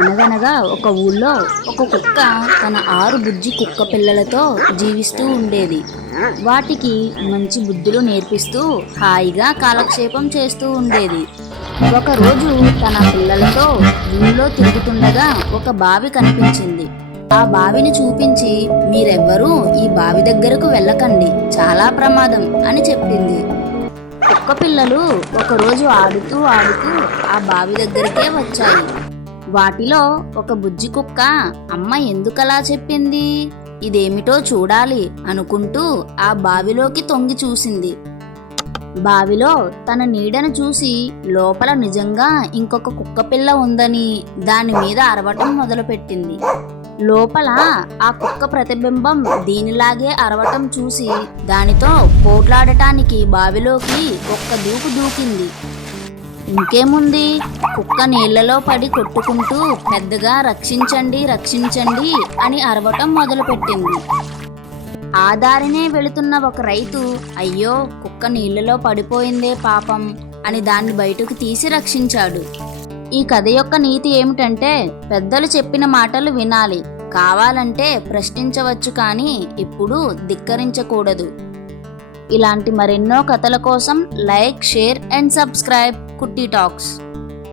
అనగనగా ఒక ఊళ్ళో ఒక కుక్క తన 6 బుజ్జి కుక్క పిల్లలతో జీవిస్తూ ఉండేది. వాటికి మంచి బుద్ధులు నేర్పిస్తూ హాయిగా కాలక్షేపం చేస్తూ ఉండేది. ఒకరోజు తన పిల్లలతో ఊళ్ళో తిరుగుతుండగా ఒక బావి కనిపించింది. ఆ బావిని చూపించి, మీరెవ్వరూ ఈ బావి దగ్గరకు వెళ్ళకండి, చాలా ప్రమాదం అని చెప్పింది. కుక్క పిల్లలు ఒకరోజు ఆడుతూ ఆడుతూ ఆ బావి దగ్గరికే వచ్చాయి. వాటిలో ఒక బుజ్జి కుక్క అమ్మ ఎందుకలా చెప్పింది, ఇదేమిటో చూడాలి అనుకుంటూ ఆ బావిలోకి తొంగి చూసింది. బావిలో తన నీడను చూసి లోపల నిజంగా ఇంకొక కుక్క పిల్ల ఉందని దాని మీద అరవటం మొదలుపెట్టింది. లోపల ఆ కుక్క ప్రతిబింబం దీనిలాగే అరవటం చూసి దానితో పోట్లాడటానికి బావిలోకి ఒక్క దూకు దూకింది. ఇంకేముంది, కుక్క నీళ్లలో పడి కొట్టుకుంటూ పెద్దగా రక్షించండి రక్షించండి అని అరవటం మొదలుపెట్టింది. ఆ దారినే వెళుతున్న ఒక రైతు, అయ్యో కుక్క నీళ్లలో పడిపోయిందే పాపం అని దాన్ని బయటకు తీసి రక్షించాడు. ఈ కథ యొక్క నీతి ఏమిటంటే, పెద్దలు చెప్పిన మాటలు వినాలి, కావాలంటే ప్రశ్నించవచ్చు కానీ ఎప్పుడూ ధిక్కరించకూడదు. ఇలాంటి మరెన్నో కథల కోసం లైక్, షేర్ అండ్ సబ్స్క్రైబ్ కుట్టి టాక్స్.